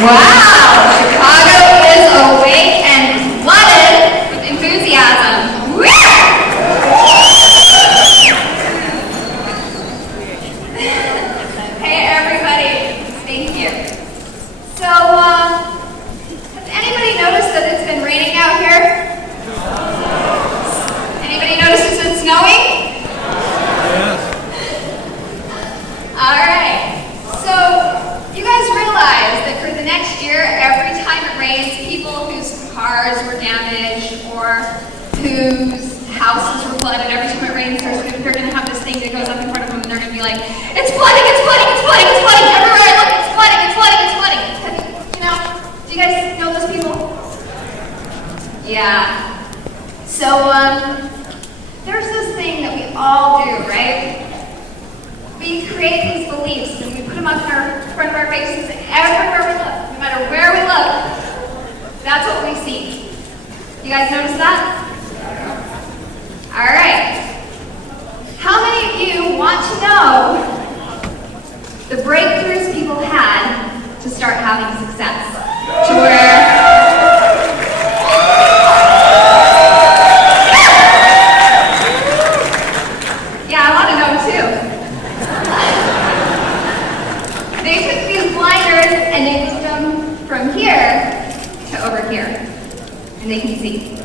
Wow! Chicago is awake and flooded with enthusiasm. Woo! Hey everybody, thank you. So, has anybody noticed that it's been raining out here? Anybody noticed it's been snowing? Alright, so you guys realize that for the next year, every time it rains, people whose cars were damaged or whose houses were flooded, every time it rains, they're going to have this thing that goes up in front of them and they're going to be like, it's flooding, it's flooding, it's flooding, it's flooding, everywhere I look, it's flooding, it's flooding, it's flooding. You know, do you guys know those people? Yeah. So, there's this thing that we all do, right? We create these beliefs and we put them up in front of our faces everywhere we look, no matter where we look. That's what we see. You guys notice that? All right. How many of you want to know the breakthroughs people had to start having success? To where... Yeah, I want to know too. They took these blinders and they moved them from here to over here. And they can see.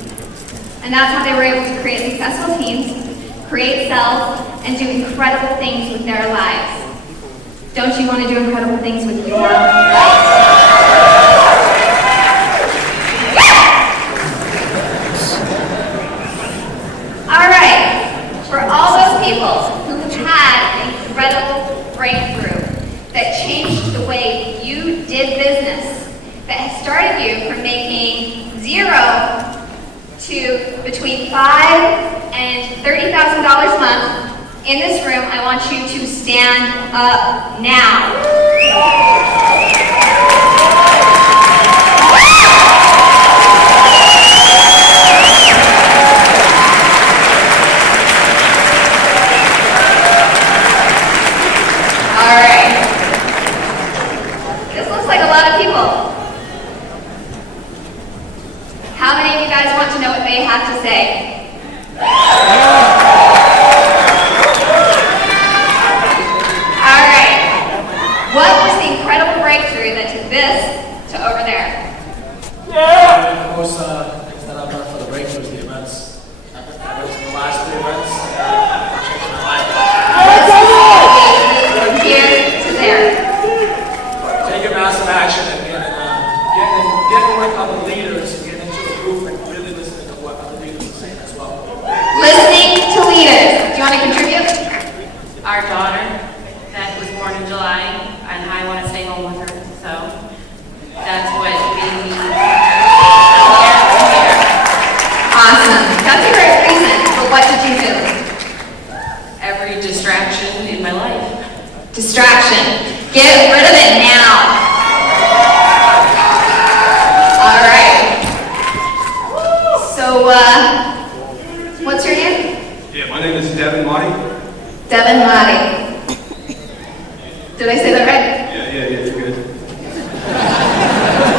And that's how they were able to create successful teams, create cells, and do incredible things with their lives. Don't you want to do incredible things with your life? All right, for all those people who have had an incredible breakthrough that changed the way you did business, that has started you from making $0 to between $5,000 and $30,000 a month, in this room, I want you to stand up now. All right. This looks like a lot of people. How many of you guys want to know what they have to say? All right. What was the incredible breakthrough that took this to over there? Of course, instead of for the breakthroughs, the events. The last 3 events. Changed my life. From here to there. Taking massive action and getting with other leaders, getting into a group and really listening to what other leaders are saying as well. Listening to leaders. Do you want to contribute? Our daughter that was born in July, and I want to stay home with her, so that's what made me here. Awesome. That's a great reason, but what did you do? Every distraction in my life. Distraction. Get rid of it now. All right. So, what's your name? Yeah, my name is Devin Motti. Devin Motti. Did I say that right? Yeah, you're good.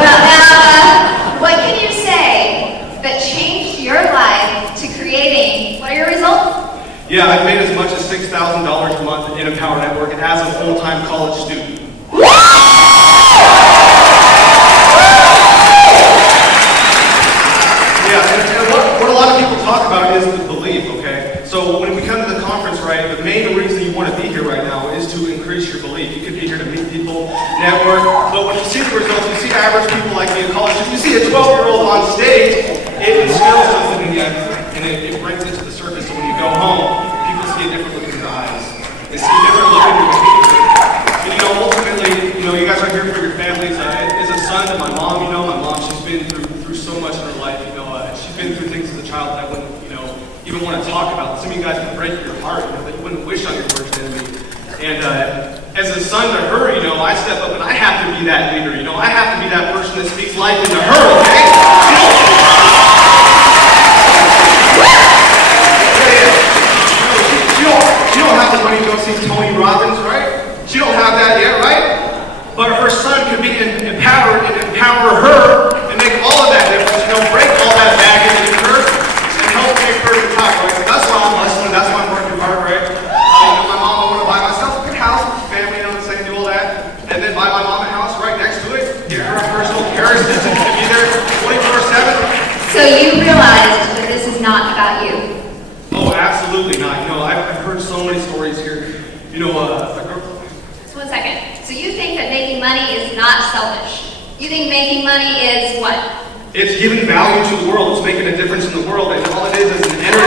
Well, now, what can you say that changed your life to creating, what are your results? Yeah, I've made as much as $6,000 a month in Empower Network as a full-time college student. Yeah, and what a lot of people talk about is the belief, okay? So when we come to the conference, right, the main reason you want to be here right now is to increase your belief. You could be here to meet people, network, but when you see the results, you see average people like me in college, if you see a 12-year-old on stage, it instills something in you, and it brings it to the surface. So when you go home, people see a different look in your eyes. They see a different look in your behavior. And you know, ultimately, you guys are here for your families. As a son to my mom, my mom, she's been through so much in her life. She's been through things as a child that I wouldn't, even want to talk about. Some of you guys can break your heart, that you wouldn't wish on your worst enemy. And as a son to her, I step up and I have to be that leader. I have to be that person that speaks life into her. Okay? She don't have the money to go see Tony Robbins, right? She don't have that yet, right? But her son could be empowered and absolutely not. You know, I've heard so many stories here. You know, So 1 second. So you think that making money is not selfish? You think making money is what? it's giving value to the world. It's making a difference in the world, and all it is an energy.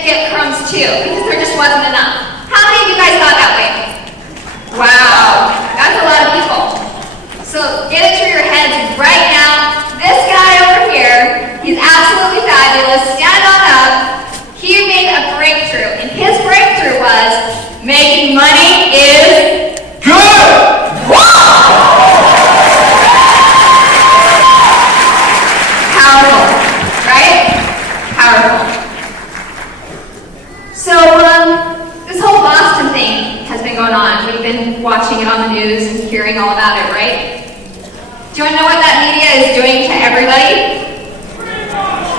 Get crumbs too, because there just wasn't enough. How many of you guys thought that way? Wow, that's a lot of people. So get it through your heads right now. This guy over here, he's absolutely fabulous. Stand on up. He made a breakthrough, and his breakthrough was making money is good. Powerful, right? Powerful. So, this whole Boston thing has been going on. We've been watching it on the news and hearing all about it, right? Do you want to know what that media is doing to everybody?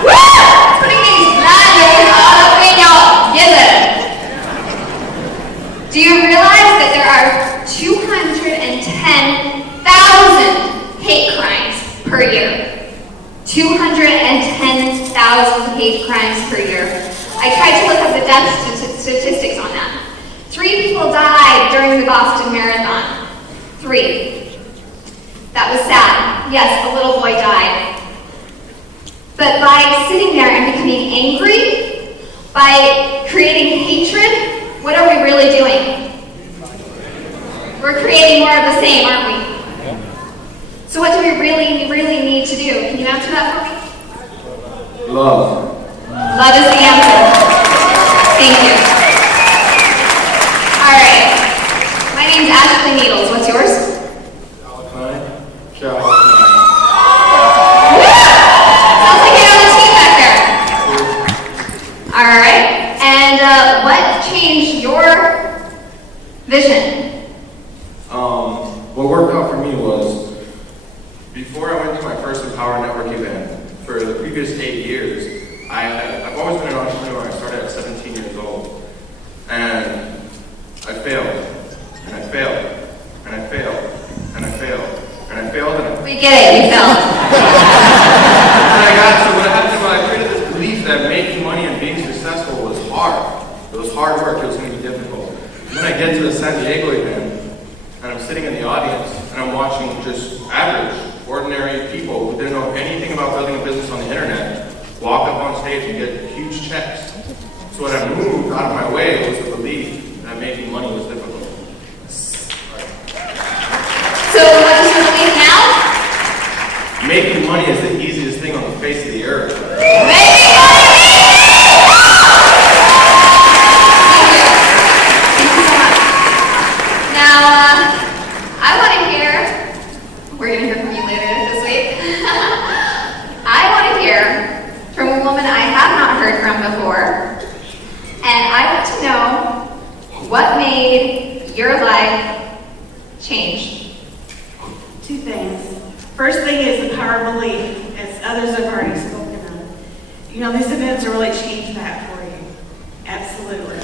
Woo! It's putting these values all up in y'all. Get it? Do you realize that there are 210,000 hate crimes per year? 210,000 hate crimes per year. I tried to look up the death statistics on that. 3 people died during the Boston Marathon. 3. That was sad. Yes, a little boy died. But by sitting there and becoming angry, by creating hatred, what are we really doing? We're creating more of the same, aren't we? So what do we really need to do? Can you answer that for me? Love. Love is the answer. Thank you. All right. My name's Ashley Needles. What's yours? Sounds like you're on the team back there. All right. And what changed your vision? What worked out for me was, before I went to my first Empower Network event, for the previous 8 years, I've always been an entrepreneur. I started at 17 years old. And I failed. And I failed. And I failed. And I failed. And I failed. And I We get it. You failed. So what happened was I created this belief that making money and being successful was hard. It was hard work. It was going to be difficult. And then I get to the San Diego event, and I'm sitting in the audience, and I'm watching just average, ordinary people who didn't know anything about building a business on the internet walk up on stage and get huge checks. So what I moved out of my way was the belief that making money was difficult. So what is your belief now? Making money is the easiest thing on the face of the earth. Making money! Thank you so much. Now, I want to hear, we're going to hear from you later this week. I want to hear from a woman I have not heard from before. And I want to know what made your life change. 2 things. First thing is the power of belief, as others have already spoken of. You know, these events have really changed that for you. Absolutely.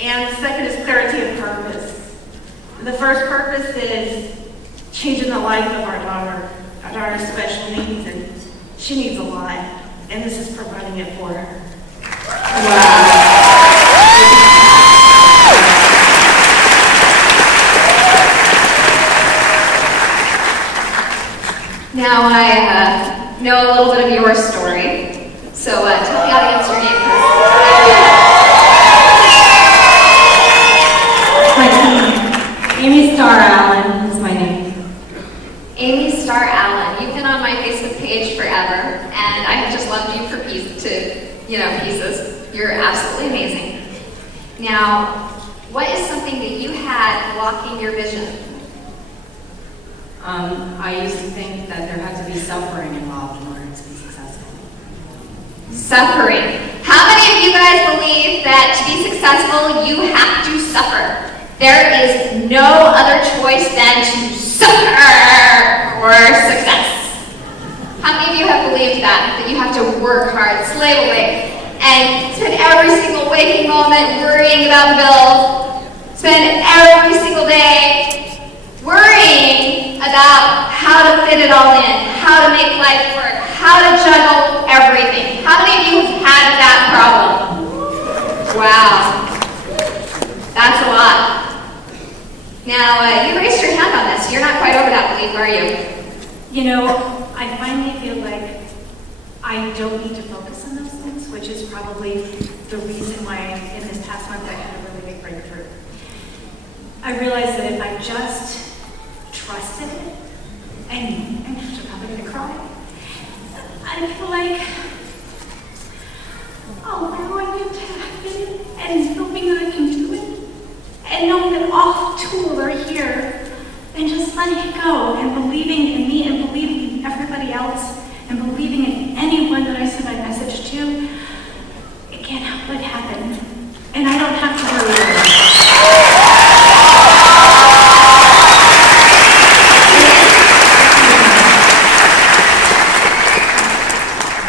And the second is clarity of purpose. The first purpose is changing the life of our daughter. Our daughter has special needs, and she needs a lot. And this is providing it for her. Wow. Now I know a little bit of your story, so tell the audience your name Hi, Amy Starr Allen is my name. Amy Starr Allen. You've been on my Facebook page forever, and I have just loved you for pieces. You're absolutely amazing. Now, what is something that you had blocking your vision? I used to think that there had to be suffering involved in order to be successful. Suffering. How many of you guys believe that to be successful, you have to suffer? There is no other choice than to suffer for success. How many of you have believed that you have to work hard, slave away? and spend every single waking moment worrying about the bills, spend every single day worrying about how to fit it all in, how to make life work, how to juggle everything. How many of you have had that problem? Wow. That's a lot. Now, you raised your hand on this. You're not quite over that belief, are you? You know, I finally feel like I don't need to focus on those things, which is probably the reason why in this past month I had a really big breakthrough. I realized that if I just trusted it, and I'm probably going to cry, I feel like, allowing it to happen and knowing that I can do it, and knowing that all the tools are here, and just letting it go, and believing in me, and believing in everybody else, and believing in anyone that I send my message to, it can't help but happen. And I don't have to worry about it.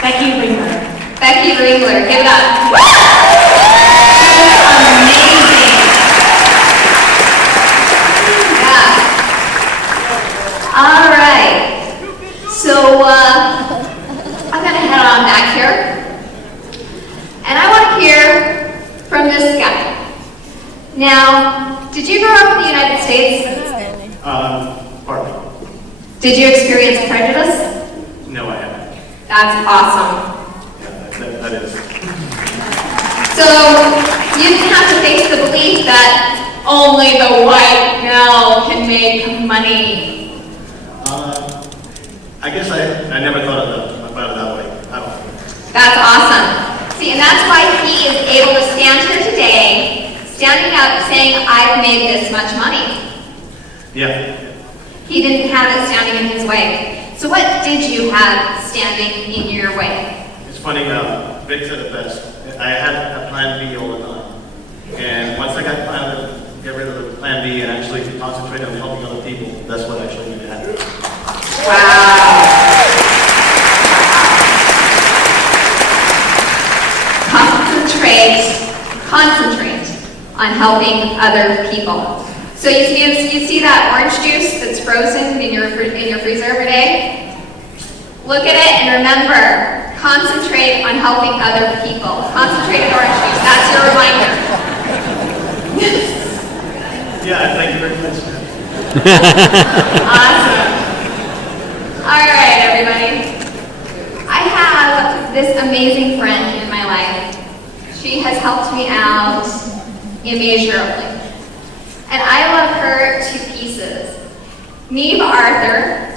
Becky Ringler. Becky Ringler, give it up. Amazing. Yeah. All right. So, I'm going to head on back here. And I want to hear from this guy. Now, did you grow up in the United States? Partly. Did you experience prejudice? No, I haven't. That's awesome. Yeah, that is. So, you didn't have to face the belief that only the white male can make money. I guess I never thought about it that way. I don't know. That's awesome. See, and that's why he is able to stand here today, standing up saying, I've made this much money. Yeah. He didn't have it standing in his way. So what did you have standing in your way? It's funny, Vic said it best. I had a plan B all the time. And once I got plan to get rid of the plan B and actually concentrate on helping other people, that's what actually made it happen. Wow. Concentrate on helping other people. So you see that orange juice that's frozen in your freezer every day? Look at it and remember, concentrate on helping other people. Concentrated orange juice, that's your reminder. Yeah, thank you very much. Awesome. All right, everybody. I have this amazing friend in my life. She has helped me out immeasurably. And I love her to pieces. Neve Arthur.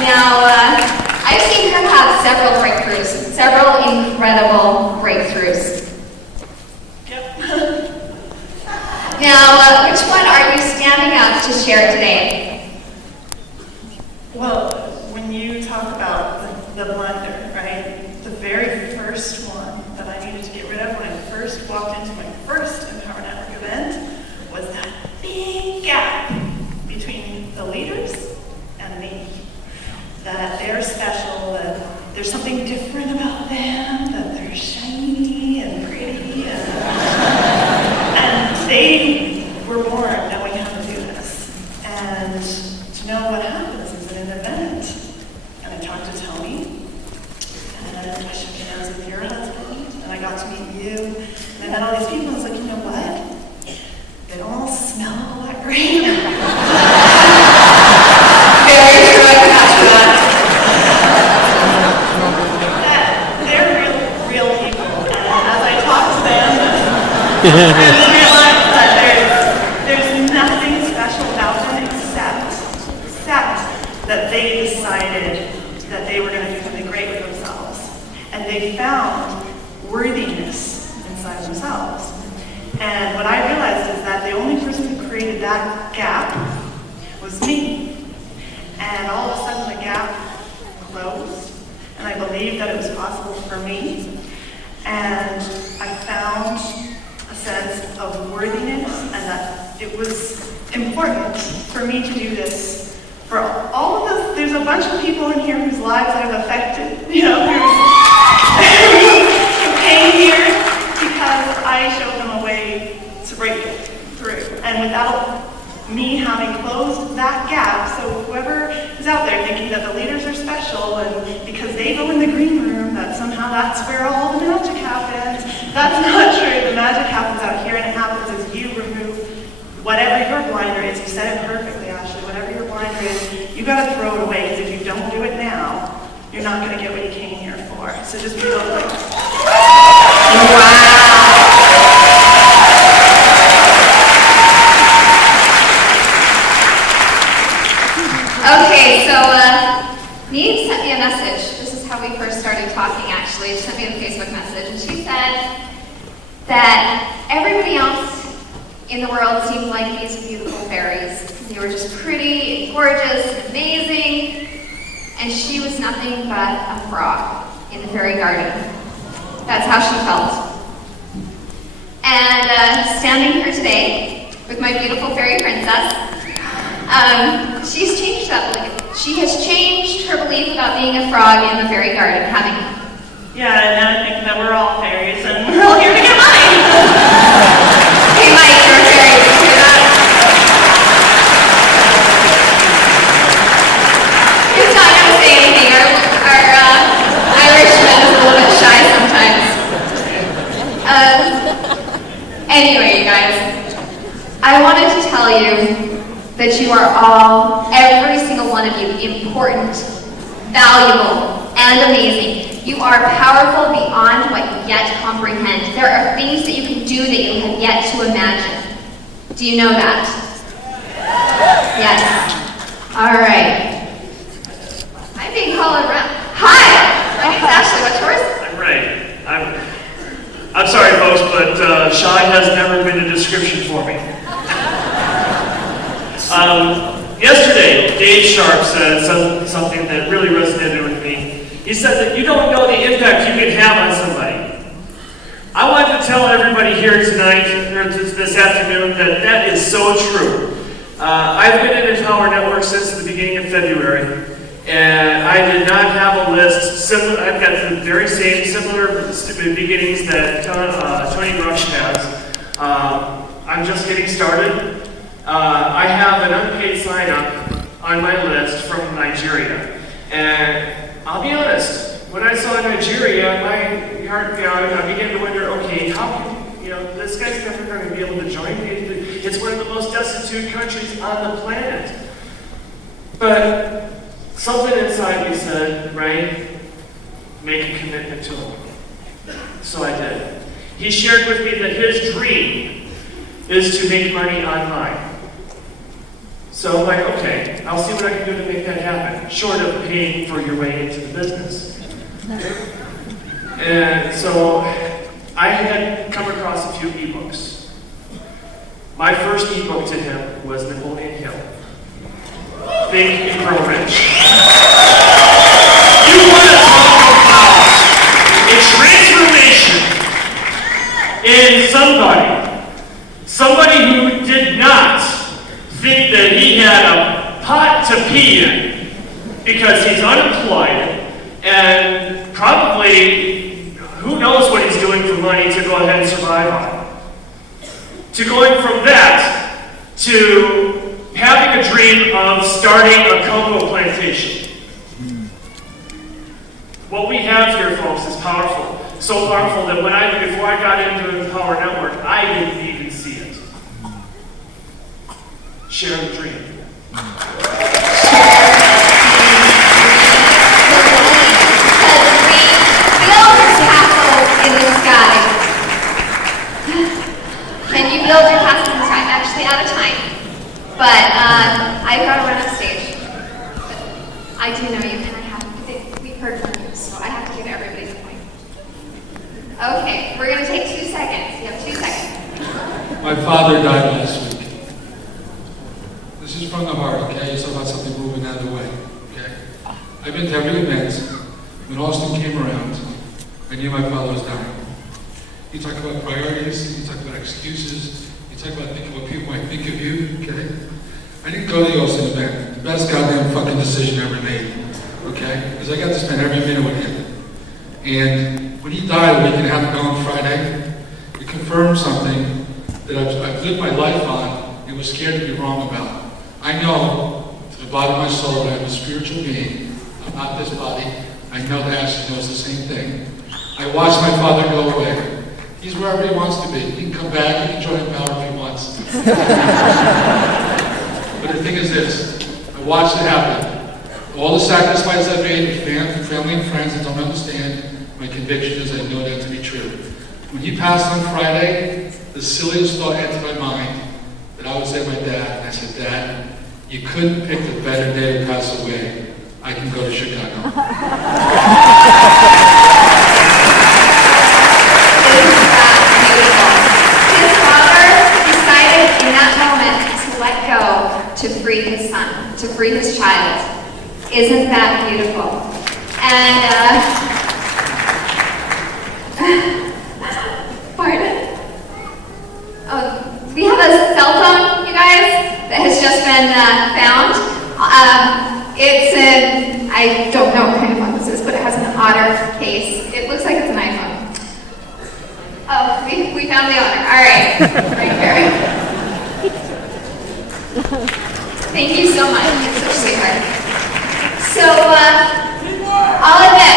Now, I've seen her have several breakthroughs, several incredible breakthroughs. Yep. Now, which one are you standing up to share today? Well, when you talk about the blender, right? The very first one that I needed to get rid of when I first walked into my first Empower Network event was that big gap between the leaders and me. That they're special, that there's something different about them, that they're shiny and pretty, and they were born knowing how to do this. And to know what happens is in an event. And I talked to Tony, and I shook hands with your husband, and I got to meet you, and I met all these people, and I was like, you know what? They don't all smell like great. Very true, I can vouch for that. They're real people, and as I talk to them, I realize that there's nothing special about them except that they decided that they were going to do something great with themselves. And they found worthiness inside themselves. And what I realized is that the only person who created that gap was me. And all of a sudden the gap closed, and I believed that it was possible for me. And I found a sense of worthiness, and that it was important for me to do this. For all of us, there's a bunch of people in here whose lives I special, and because they go in the green room, that somehow that's where all the magic happens. That's not true. The magic happens out here, and it happens as you remove whatever your blinder is. You said it perfectly, Ashley. Whatever your blinder is, you got to throw it away, because if you don't do it now, you're not going to get what you came here for. So just be open. Wow. Okay, so Neve sent me a message. This is how we first started talking, actually. She sent me a Facebook message, and she said that everybody else in the world seemed like these beautiful fairies. They were just pretty, gorgeous, amazing, and she was nothing but a frog in the fairy garden. That's how she felt. And standing here today with my beautiful fairy princess, she's changed that belief. She has changed her belief about being a frog in the fairy garden, having Yeah, and now I think that we're all fairies, and we're all here to get money. Hey Mike, you're a fairy, did you hear that? He's not going to say anything. Our Irishman is a little bit shy sometimes. Anyway, you guys, I wanted to tell you that you are all, every single one of you, important, valuable, and amazing. You are powerful beyond what you yet comprehend. There are things that you can do that you have yet to imagine. Do you know that? Yes. All right. I'm being called around. Hi! My name's Ashley. What's yours? I'm Ray. I'm sorry, folks, but shy has never been a description for me. Yesterday, Dave Sharp said something that really resonated with me. He said that you don't know the impact you can have on somebody. I wanted to tell everybody here tonight, or this afternoon, that that is so true. I've been in Empower Network since the beginning of February, and I did not have a list similar. I've got the very same similar beginnings that Tony Rush has. I'm just getting started. I have an unpaid sign-up on my list from Nigeria, and I'll be honest, when I saw Nigeria, my heart I began to wonder, okay, how can, this guy's never going to be able to join me. It's one of the most destitute countries on the planet. But something inside me said, Ray, make a commitment to him. So I did. He shared with me that his dream is to make money online. So I'm like, okay, I'll see what I can do to make that happen, short of paying for your way into the business. And so I had come across a few ebooks. My first ebook to him was Napoleon Hill, Think and Grow Rich. You want to talk about a transformation in somebody who did not think that he had a pot to pee in because he's unemployed and probably who knows what he's doing for money to go ahead and survive on. To going from that to having a dream of starting a cocoa plantation. What we have here, folks, is powerful. So powerful that before I got into the Power Network, I didn't even see it. Share the dream. In the sky. Can you build your castle in the sky? I'm actually out of time, but I've got to run up stage. But I do know you, and we've heard from you, so I have to give everybody the point. Okay, we're going to take 2 seconds. You have 2 seconds. My father died last week. This is from the heart, okay? It's about something moving out of the way, okay? I've been to every event. When Austin came around, I knew my father was dying. You talk about priorities, you talk about excuses, you talk about thinking what people might think of you, okay? I didn't go to the Austin event. The best goddamn fucking decision I ever made, okay? Because I got to spend every minute with him. And when he died a week and a half ago on Friday, it confirmed something that I've lived my life on and was scared to be wrong about. I know to the bottom of my soul that I'm a spiritual being. I'm not this body. I know that Ashley knows the same thing. I watched my father go away. He's wherever he wants to be. He can come back, he can join power if he wants. But the thing is this, I watched it happen. All the sacrifices I've made with family and friends that don't understand my conviction is I know that to be true. When he passed on Friday, the silliest thought entered my mind that I was at my dad, and I said, Dad, you couldn't pick a better day to pass away. I can go to Chicago. His father decided in that moment to let go, to free his son, to free his child. Isn't that beautiful? And, pardon? Oh, we have a cell phone, you guys, that has just been found. It's an, I don't know what kind of phone this is, but it has an otter case. It looks like it's an iPhone. Oh, we found the otter. All right, right here. Thank you so much. You're such a sweetheart. So, I'll admit,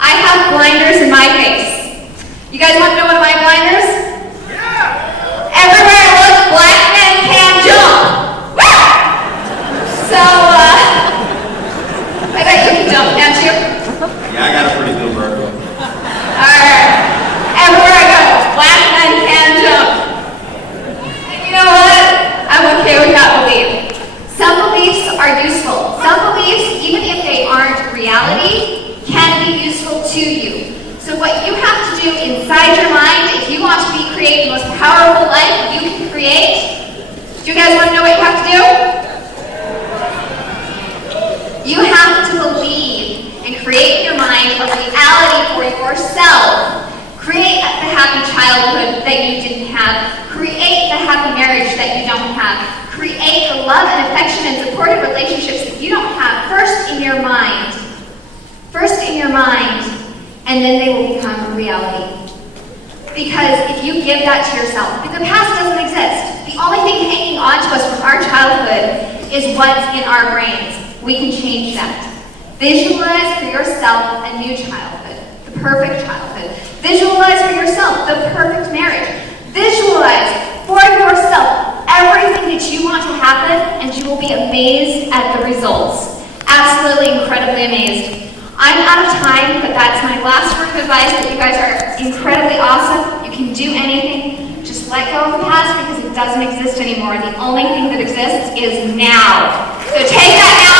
I have blinders in my face. You guys want to know one of my blinders? Yeah! Everywhere I look, black men can jump! Woo! So, I bet you can jump, can't you? Yeah, I got a pretty good bird. Alright. Everywhere I go, black men can jump. And you know what? I'm okay with that belief. Some beliefs are useful. Some beliefs, even if they aren't reality, can be useful to you. So what you have to do inside your mind, if you want to create the most powerful life you can create, do you guys want to know what you have to do? You have to believe and create in your mind a reality for yourself. Create the happy childhood that you didn't have. Create the happy marriage that you don't have. Create the love and affection and supportive relationships that you don't have first in your mind. First in your mind, and then they will become a reality. Because if you give that to yourself, the past doesn't exist. The only thing hanging on to us from our childhood is what's in our brains. We can change that. Visualize for yourself a new childhood, the perfect childhood. Visualize for yourself the perfect marriage. Visualize for yourself everything that you want to happen, and you will be amazed at the results. Absolutely incredibly amazed. I'm out of time, but that's my last word of advice, that you guys are incredibly awesome. You can do anything. Just let go of the past because it doesn't exist anymore. The only thing that exists is now. So take that now.